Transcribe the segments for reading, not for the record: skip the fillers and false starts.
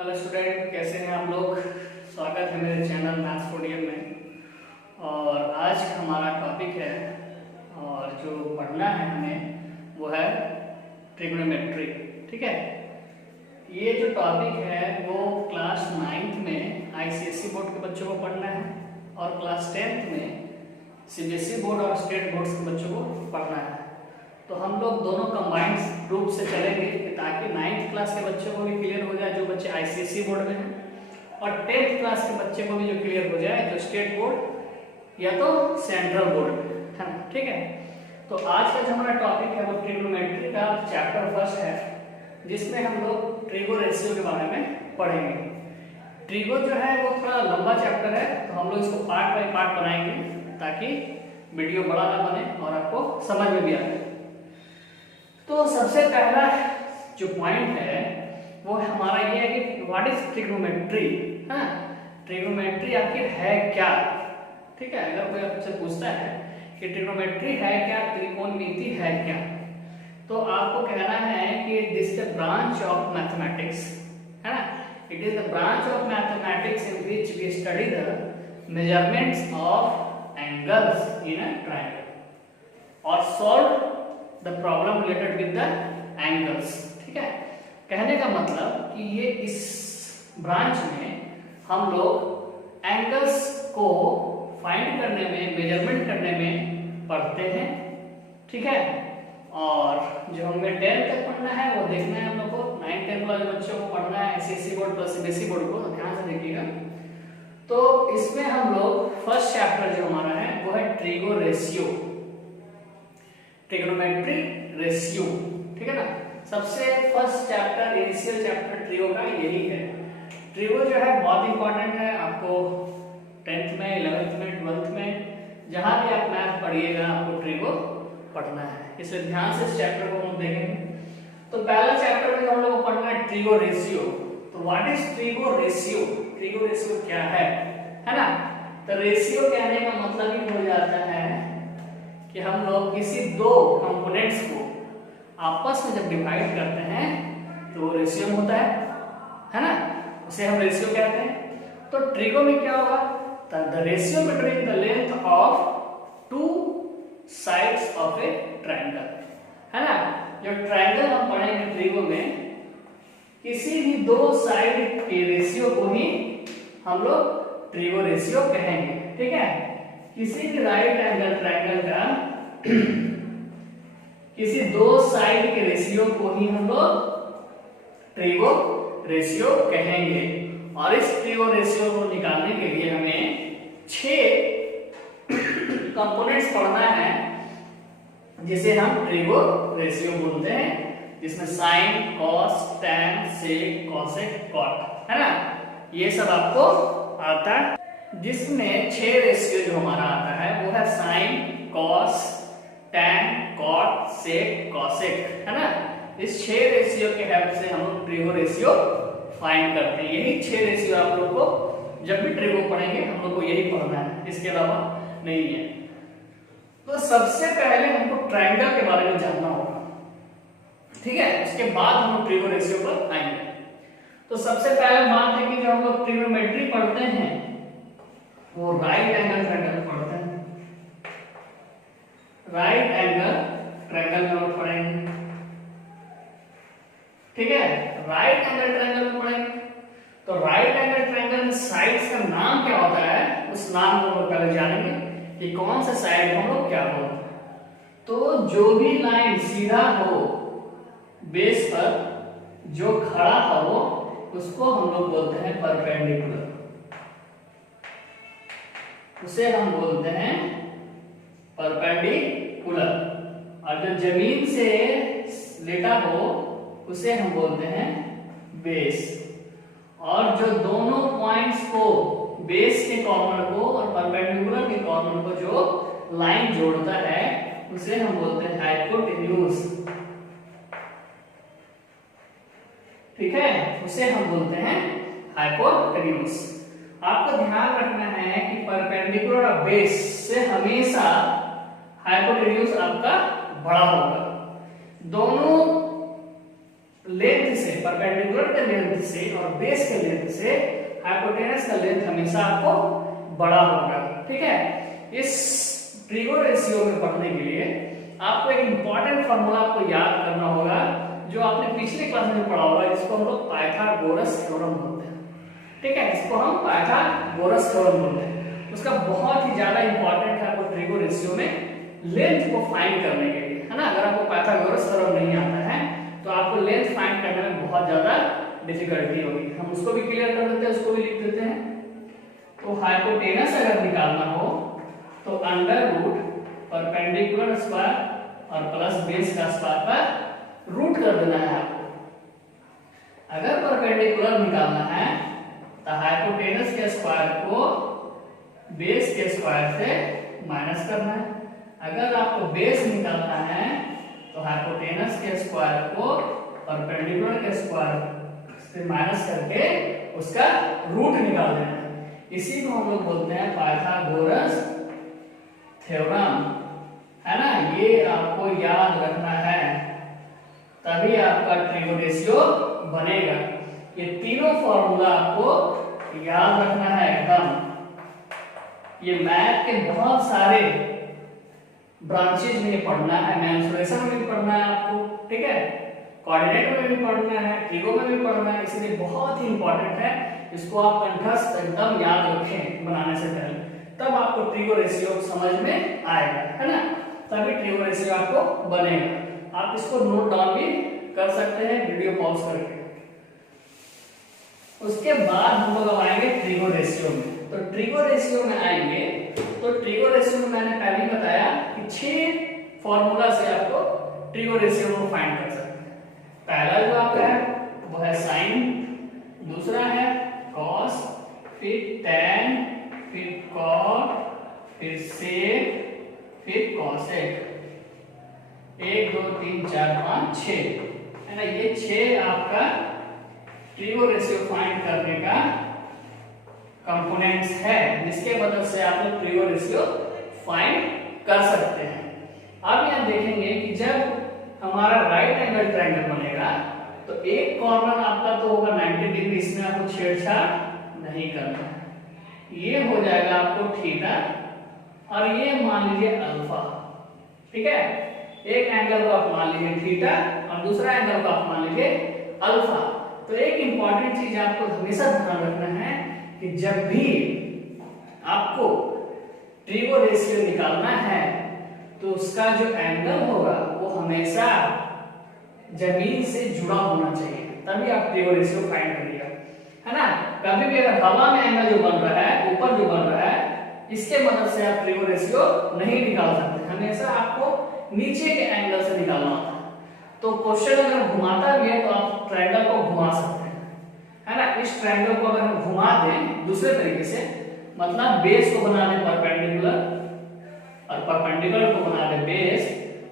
Hello student, कैसे हैं आप लोग। स्वागत है मेरे चैनल मैथ्स फोडियम में। और आज हमारा टॉपिक है और जो पढ़ना है हमें वो है ट्रिग्नोमेट्री। ठीक है, ये जो टॉपिक है वो क्लास 9th में आईसीएसई बोर्ड के बच्चों को पढ़ना है और क्लास 10th में सीबीएसई बोर्ड और स्टेट बोर्ड्स के बच्चों को पढ़ना है। तो हम लोग दोनों कंबाइंड रूप से चलेंगे ताकि 9th क्लास के बच्चों को भी क्लियर हो जाए जो बच्चे आईसीएसई बोर्ड में हैं, और 10th क्लास के बच्चे को भी जो क्लियर हो जाए जो स्टेट बोर्ड या तो सेंट्रल बोर्ड में है ना। ठीक है, तो आज का जो हमारा टॉपिक है वो ट्रिग्नोमेट्री का चैप्टर फर्स्ट है, जिसमें हम लोग ट्रिगो रेशियो के बारे में पढ़ेंगे। ट्रिगो जो है वो थोड़ा लंबा चैप्टर है, तो हम लोग इसको पार्ट बाय पार्ट बनाएंगे ताकि वीडियो बड़ा ना बने और आपको समझ में भी आ जाए। तो सबसे पहला जो पॉइंट है वो हमारा ये है कि व्हाट इज ट्रिग्नोमेट्री। हाँ, ट्रिग्नोमेट्री आखिर है क्या। ठीक है, अगर कोई आपसे पूछता है कि ट्रिग्नोमेट्री है क्या, त्रिकोणमिति है क्या, तो आपको कहना है कि this is the branch of mathematics, है ना। It is the branch of mathematics in which we study the measurements of angles in a triangle और solve the problem related with the angles. ठीक है, कहने का मतलब कि ये इस ब्रांच में हम लोग एंगल्स को फाइंड करने में, मेजरमेंट करने में पढ़ते हैं। ठीक है, और जो हमें 10th तक पढ़ना है वो देखना है हम लोग को। 9th 10th वाले बच्चों को पढ़ना है ICSE board plus CBSE board को, ध्यान से देखिएगा। तो इसमें हम लोग फर्स्ट चैप्टर जो हमारा है वो है ट्रिगो रेशियो, ट्रिग्नोमेट्री रेशियो। ठीक है ना, सबसे first chapter, initial chapter trigo का यही है। ट्रिगो जो है बहुत इंपॉर्टेंट है, आपको 10th में, 11th में, 12th में जहां भी आप मैथ पढ़िएगा आपको ट्रिगो पढ़ना है, इसलिए ध्यान से इस चैप्टर को हम देखेंगे। तो पहला चैप्टर में हम लोग को पढ़ना है ट्रिगो रेशियो। तो what is trigo ratio, trigo ratio क्या है ना। तो रेशियो कहने का मतलब ही हो जाता है कि हम लोग किसी दो कंपोनेंट्स को आपस में जब डिवाइड करते हैं तो वो रेशियो होता है ना, उसे हम रेशियो कहते हैं। तो ट्रिगो में क्या होगा, the ratio between the length of two sides of A triangle, है ना। जो ट्रायंगल हम पढ़ेंगे ट्रिगो में, किसी भी दो साइड के रेशियो को ही हम लोग ट्रिगो रेशियो कहेंगे। ठीक है, किसी भी राइट एंगल ट्रायंगल का किसी दो साइड के रेशियो को ही हम लोग ट्रिगो रेशियो कहेंगे। और इस ट्रिगो रेशियो को निकालने के लिए हमें 6 कंपोनेंट्स पढ़ना है जिसे हम ट्रिगो रेशियो बोलते हैं, जिसमें साइन, कॉस, टैन, सेक, कोसेक, कॉट, है ना। ये सब आपको आता है, जिसमें 6 रेशियो जो हमारा आता है वो है साइन, कॉस, टैन, कॉट, सेक, कोसेक, है ना। इस 6 रेशियो के हेल्प से हम लोग ट्रिगो रेशियो फाइंड करते हैं। यही 6 रेशियो आप लोग को जब भी ट्रिगो पढ़ेंगे हम लोग को यही पढ़ना है, इसके अलावा नहीं है। तो सबसे पहले हमको ट्रायंगल के बारे में जानना होगा, ठीक है, उसके बाद हम लोग ट्रिगो रेशियो पर आएंगे। तो सबसे पहले बात है कि जब हम लोग ट्रिग्नोमेट्री पढ़ते हैं वो राइट एंगल ट्रायंगल पढ़ते हैं। राइट एंगल ट्रायंगल में हम पढ़ेंगे, ठीक है, राइट एंगल ट्रायंगल में पढ़ेंगे। तो राइट एंगल ट्रायंगल में साइड्स का नाम क्या होता है, उस नाम को हम लोग पहले जानेंगे कि कौन सा साइड हम लोग क्या बोलते हैं। तो जो भी लाइन सीधा हो बेस पर, जो खड़ा हो, उसको हम लोग बोलते हैं परपेंडिकुलर, उसे हम बोलते हैं परपेंडिकुलर। और जो जमीन से लेटा हो उसे हम बोलते हैं बेस। और जो दोनों पॉइंट्स को, बेस के कॉर्नर को और परपेंडिकुलर के कॉर्नर को जो लाइन जोड़ता है उसे हम बोलते हैं हाइपोटेन्यूज। ठीक है, उसे हम बोलते हैं हाइपोटेन्यूज। आपको ध्यान रखना है कि परपेंडिकुलर और बेस से हमेशा हाइपोटेन्यूज आपका बड़ा होगा। दोनों लेंथ से, परपेंडिकुलर के लेंथ से और बेस के लेंथ से हाइपोटेनस का लेंथ हमेशा आपको बड़ा होगा। ठीक है, इस ट्रिगो रेशियो में पढ़ने के लिए आपको एक इंपॉर्टेंट फार्मूला आपको याद करना होगा जो आपने पिछले क्लास में पढ़ा होगा, जिसको हम लोग पाइथागोरस थ्योरम बोलते हैं। ठीक है, इसको हम पाइथागोरस थ्योरम बोलते हैं। उसका बहुत ही ज्यादा इंपॉर्टेंट है आपको ट्रिगो रेशियो में लेंथ को फाइंड करने के लिए, है ना। अगर आपको पाइथागोरस थ्योरम नहीं आता है तो आपको लेंथ फाइंड करने में बहुत ज्यादा डिफिकल्टी होगी। हम उसको भी क्लियर कर देते हैं, उसको भी लिख देते हैं। तो हाइपोटेनस अगर निकालना हो तो अंडर रूट परपेंडिकुलर स्क्वायर और प्लस बेस का स्क्वायर पर रूट कर देना है आपको। अगर परपेंडिकुलर निकालना है तो हाइपोटेनस के स्क्वायर को बेस के स्क्वायर से माइनस करना है। अगर आपको बेस निकालना है तो हाइपोटेनस के स्क्वायर को परपेंडिकुलर के स्क्वायर से माइनस करके उसका रूट निकाल देना है। इसी को हम लोग बोलते हैं पाइथागोरस थ्योरम, है ना। ये आपको याद रखना है, तभी आपका ट्रिगो रेशियो बनेगा। ये तीनों फॉर्मूला आपको याद रखना है एकदम। ये मैथ के बहुत सारे ब्रांचेज में पढ़ना है, मेंसुरेशन में भी पढ़ना है आपको। ठीक है, कोऑर्डिनेट में भी पढ़ना है, ट्रिगो में भी पढ़ना है, इसलिए बहुत ही इंपॉर्टेंट है। इसको आप कंठस्थ एकदम याद रखें बनाने से पहले, तब आपको ट्रिगो रेशियो समझ में आएगा, है ना। तभी ट्रिगो रेशियो आपको बनेगा। आप इसको नोट डाउन भी कर सकते हैं वीडियो पॉज करके। उसके बाद हम लोग अब आएंगे ट्रिगो रेशियो में। तो ट्रिगो रेशियो में आएंगे तो ट्रिगो रेशियो में मैंने पहले ही बताया कि 6 फॉर्मूला से आपको ट्रिगो रेशियो को फाइंड कर सकते हैं। पहला जो आपका है वो है साइन, दूसरा है कॉस, फिर टैन, फिर कॉट, फिर सेक, फिर कॉसेक। 1 2 3 4 5 6, है ना। ये 6 आपका ट्रिगो रेशियो फाइंड करने का कंपोनेंट्स है, जिसके मदद से आप लोग ट्रिगो रेशियो फाइंड कर सकते हैं। अब यहां देखेंगे कि जब हमारा राइट एंगल ट्रायंगल बनेगा तो एक कॉर्नर आपका तो होगा 90 डिग्री, इसमें आपको छेड़छाड़ नहीं करना है। ये हो जाएगा आपको थीटा और ये मान लीजिए अल्फा। ठीक है, एक एंगल को आप मान लीजिए थीटा और दूसरा एंगल को आप मान लीजिए अल्फा। तो एक इंपॉर्टेंट चीज आपको हमेशा ध्यान रखना है कि जब भी आपको ट्रिगो रेशियो निकालना है तो उसका जो एंगल होगा वो हमेशा जमीन से जुड़ा होना चाहिए, तभी आप ट्रिगो रेशियो फाइंड करिएगा, है ना। कभी भी अगर हवा में एंगल जो बन रहा है, ऊपर जो बन रहा है, इसके मदद से आप ट्रिगो रेशियो नहीं निकाल सकते। हमेशा आपको नीचे के एंगल से निकालना होता है। तो क्वेश्चन अगर घुमाता भी है तो आप ट्रायंगल को घुमा सकते हैं, है ना। इस ट्रायंगल को अगर हम घुमा दें दूसरे तरीके से, मतलब बेस को बना दें परपेंडिकुलर और परपेंडिकुलर को बना दें बेस,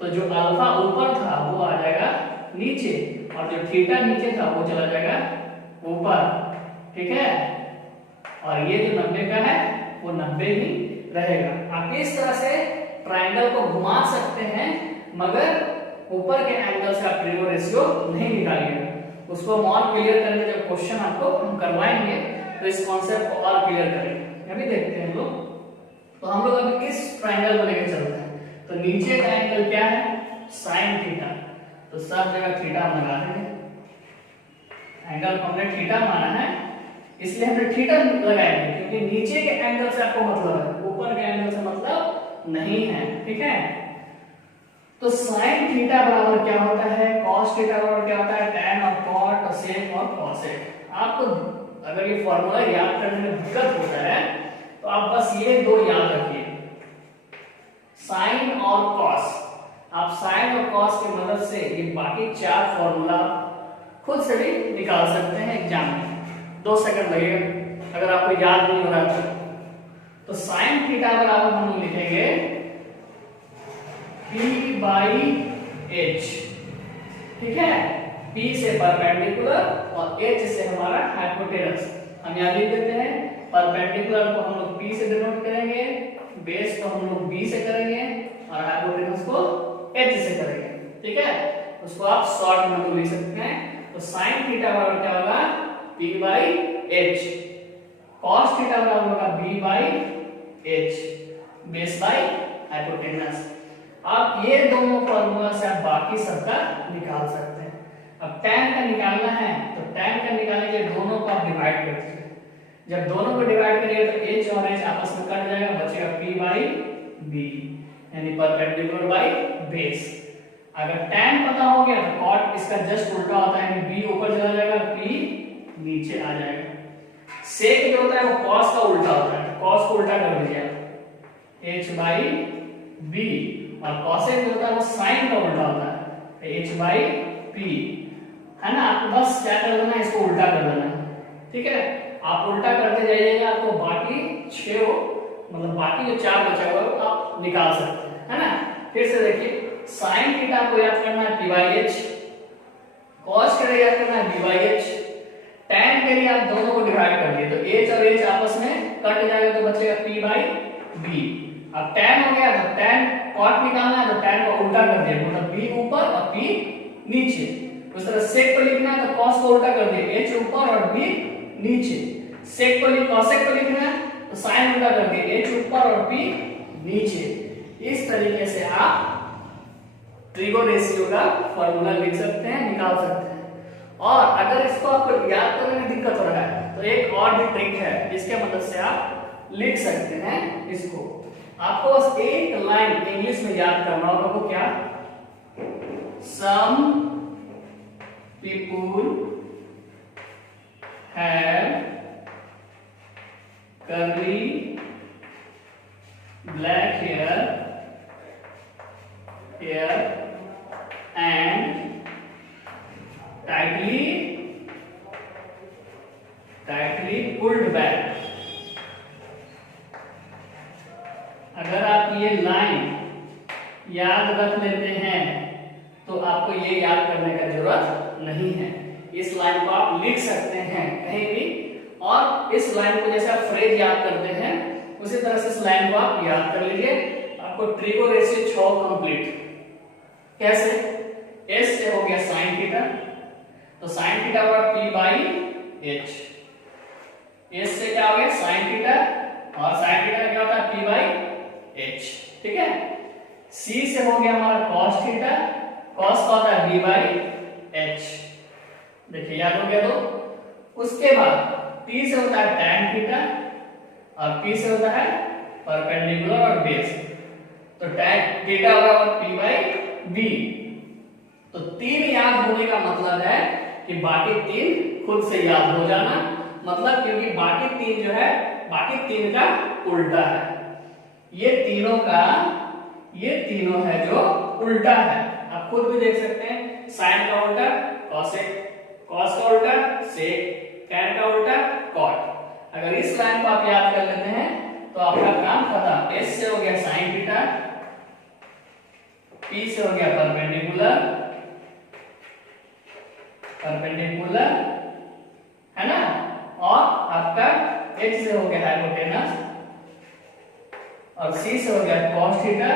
तो जो अल्फा ऊपर था वो आ जाएगा नीचे और जो थीटा नीचे था वो चला जाएगा ऊपर। ठीक है, और ये जो 90 का है वो 90 ही रहेगा। आप इस तरह से ट्रायंगल को घुमा सकते हैं, मगर ऊपर के एंगल से आप ट्रिगो रेशियो नहीं निकालिएगा। उसको हम और क्लियर करेंगे जब क्वेश्चन आपको हम करवाएंगे, तो इस कॉन्सेप्ट को और क्लियर करेंगे। अभी देखते हैं हम लोग। तो हम लोग अभी इस ट्रायंगल को लेकर चलते हैं। तो नीचे का एंगल क्या है? Sine theta. तो सब जगह थीटा हम लगा देंगे। एंगल को हमने थीटा माना है, इसलिए हमने थीटा लगाएंगे, क्योंकि नीचे के एंगल से आपको मतलब है, ऊपर के एंगल से मतलब नहीं है। ठीक है, तो साइन थीटा बराबर क्या होता है? कॉस थीटा बराबर क्या होता है? टैन और कॉट और सेक और कॉसेक। आपको अगर ये फॉर्मूला याद करने में दिक्कत होता है तो आप बस ये दो याद रखिए, साइन और कॉस। आप साइन और कॉस की मदद से ये बाकी 4 फॉर्मूला खुद से भी निकाल सकते हैं एग्जाम में। 2 सेकंड लगेगा अगर आपको याद नहीं हो रहा तो साइन थीटा बराबर हम लिखेंगे P बाई H। ठीक है, P से परपेंडिकुलर और H से हमारा हाइपोटेनस। हम यहाँ लिख देते हैं, परपेंडिकुलर को हम लोग P से डिनोट करेंगे, बेस को हम लोग B से करेंगे और हाइपोटेनस को H से करेंगे। ठीक है, उसको आप शॉर्ट में लिख सकते हैं तो साइन थीटा बराबर क्या होगा P by H, cos theta बराबर होगा B by H, base by hypotenuse. आप ये दोनों फॉर्मूला से आप बाकी सबका निकाल सकते हैं। अब tan का निकालना है तो tan का निकालने के लिए दोनों को आप डिवाइड कर दीजिए। जब दोनों को डिवाइड करिए तो h और h आपस में कट जाएगा, बचेगा P बाई B यानी परपेंडिकुलर बाई बेस। अगर tan पता हो गया तो cot इसका जस्ट उल्टा होता है, यानी B ऊपर चला जाएगा, P नीचे आ जाएगा। sec जो होता है वो cos का उल्टा होता है, cos को उल्टा कर दीजिए h बाई B, और cosec जो होता है वो sin का उल्टा होता है h बाई P, है ना। आपको बस क्या कर देना है, इसको उल्टा कर देना है, ठीक है। आप उल्टा करते जाइएगा, आपको बाकी 6 मतलब बाकी जो 4 बचा हुआ है आप निकाल सकते हैं, है ना। फिर से देखिए, साइन थीटा को याद करना है P बाई एच, कॉस के लिए याद करना है B बाई एच, tan के लिए आप दोनों को डिवाइड कर दिए तो h और h आपस में कट जाएगा तो बचेगा P बाई B। अब tan हो गया तो tan cot निकालना है तो tan को उल्टा कर दिया, मतलब B ऊपर और P नीचे। उस तरह sec को लिखना है तो cos को उल्टा कर दिया, h ऊपर और B नीचे। sec को cosec को लिखना है तो sin उल्टा कर दिया, h ऊपर और P नीचे। इस तरीके से आप ट्रिगो रेशियो का फॉर्मूला लिख सकते हैं, निकाल सकते हैं। और अगर इसको आपको याद करने में दिक्कत हो रहा है तो एक और भी ट्रिक है, जिसके मदद से आप लिख सकते हैं इसको। आपको बस एक लाइन इंग्लिश में याद करना होगा, वो क्या, some people have curly black hair and tightly pulled back। अगर आप ये लाइन याद रख लेते हैं तो आपको ये याद करने का जरूरत नहीं है। इस लाइन को आप लिख सकते हैं कहीं भी, और इस लाइन को जैसे आप फ्रेज याद करते हैं उसी तरह से इस लाइन को आप याद कर लीजिए। आपको ट्रिगो रेशियो 6 कंप्लीट। कैसे? s से हो गया sin थीटा, तो sin थीटा बराबर P बाई h। s से क्या हो गया sin थीटा, और sin थीटा क्या होता है P बाई h, ठीक है। c से हो गया हमारा cos थीटा, cos का होता है B बाई h, देखिए याद हो गया। तो उसके बाद T से होता है tan थीटा और P से होता है परपेंडिकुलर और बेस, तो tan थीटा बराबर P बाई B। तो 3 याद होने का मतलब है कि बाकी 3 खुद से याद हो जाना, मतलब क्योंकि बाकी 3 जो है बाकी 3 का उल्टा है। ये तीनों है जो उल्टा है, आप खुद भी देख सकते हैं। साइन का उल्टा कॉसेक, कॉस का उल्टा सेक, tan का उल्टा कॉट। अगर इस लाइन को आप याद कर लेते हैं तो आपका काम खत्म। s से हो गया sin थीटा, P से हो गया परपेंडिकुलर, है ना, और आपका h से हो गया हाइपोटेनस, और C से हो गया cos थीटा,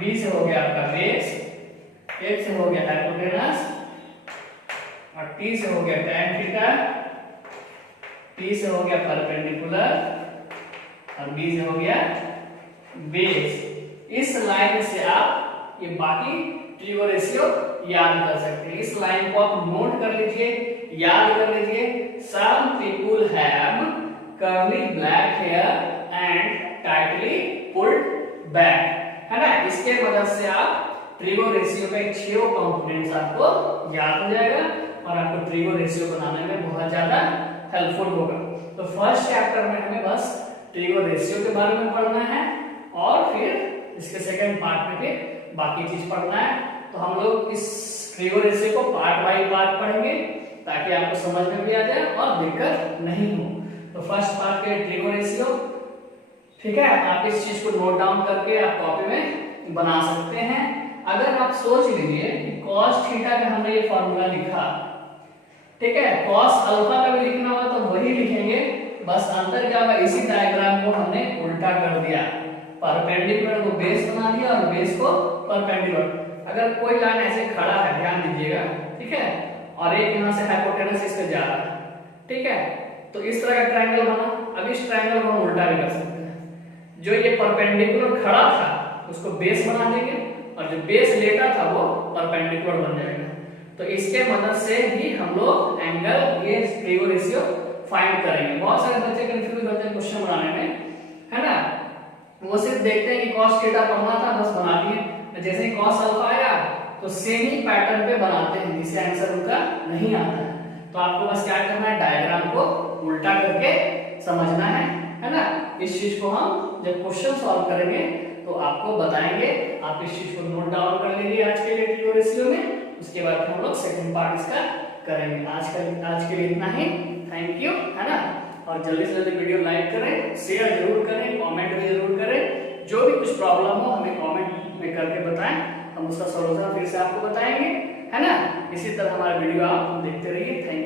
B से हो गया आपका बेस, H से हो गया हाइपोटेनस, और T से हो गया tan थीटा, P से हो गया परपेंडिकुलर, और B से हो गया बेस। इस लाइन से आप ये बाकी ट्रिगो रेशियो याद कर सकते हैं। इस लाइन को आप नोट कर लीजिए, याद कर लीजिए। Some people have curly black hair and tightly pulled back, है ना। इसके मदद से आप ट्रिगो रेशियो का 6 कंपोनेंट्स आपको याद हो जाएगा और आपको ट्रिगो रेशियो बनाने में बहुत ज्यादा हेल्पफुल होगा। तो फर्स्ट चैप्टर में हमें बस ट्रिगो रेशियो के बारे में पढ़ना है और फिर इसके सेकंड पार्ट में फिर बाकी चीज पढ़ना है। तो हम लोग इस ट्रिगो रेशियो को पार्ट बाय पार्ट पढ़ेंगे ताकि आपको समझ में भी आ जाए और दिक्कत नहीं हो। तो फर्स्ट पार्ट के ट्रिगो रेशियो, ठीक है, आप इस चीज को नोट डाउन करके आप कॉपी में बना सकते हैं। अगर आप सोच लीजिए कि cos थीटा का हमने ये फॉर्मूला लिखा, ठीक है, cos अल्फा का भी लिखना होगा तो वही लिखेंगे, बस अंतर क्या होगा, इसी डायग्राम को हमने उल्टा कर दिया, परपेंडिकुलर को बेस बना दिया और बेस को परपेंडिकुलर। अगर कोई लाइन ऐसे खड़ा है, ध्यान दीजिएगा, ठीक है, और एक यहाँ से हाइपोटेनस इसके जा रहा है, ठीक है। तो इस तरह का ट्रायंगल बना। अब इस ट्रायंगल को हम उल्टा भी कर सकते हैं। जो ये परपेंडिकुलर खड़ा था उसको बेस बना देंगे और जो बेस लेटा था वो परपेंडिकुलर बन जाएगा। तो इसके मदद से ही हम लोग एंगल ये ट्रिगो रेशियो फाइंड करेंगे। बहुत सारे बच्चे कंफ्यूज होते हैं क्वेश्चन बनाने में, है ना। वो सिर्फ देखते हैं कि cos थीटा पढ़ना था, बस बना दिए। जैसे ही cos अल्फा आया तो सेम ही पैटर्न पे बनाते हैं जिससे आंसर उनका नहीं आता है। तो आपको बस क्या करना है, डायग्राम को उल्टा करके समझना है ना। इस चीज को हम जब क्वेश्चन सॉल्व करेंगे तो आपको बताएंगे। आप इस चीज को नोट डाउन कर लीजिए आज के लिए ट्रिगो रेशियो में। उसके बाद हम लोग सेकंड पार्ट इसका करेंगे। आज के लिए इतना ही। थैंक यू, है ना। और जल्दी से जल्दी वीडियो लाइक करें, शेयर जरूर करें, कमेंट भी जरूर करें। जो भी कुछ प्रॉब्लम हो हमें कमेंट में करके बताएं, हम उसका सॉल्यूशन फिर से आपको बताएंगे, है ना। इसी तरह हमारा वीडियो आप देखते रहिए। Thank you.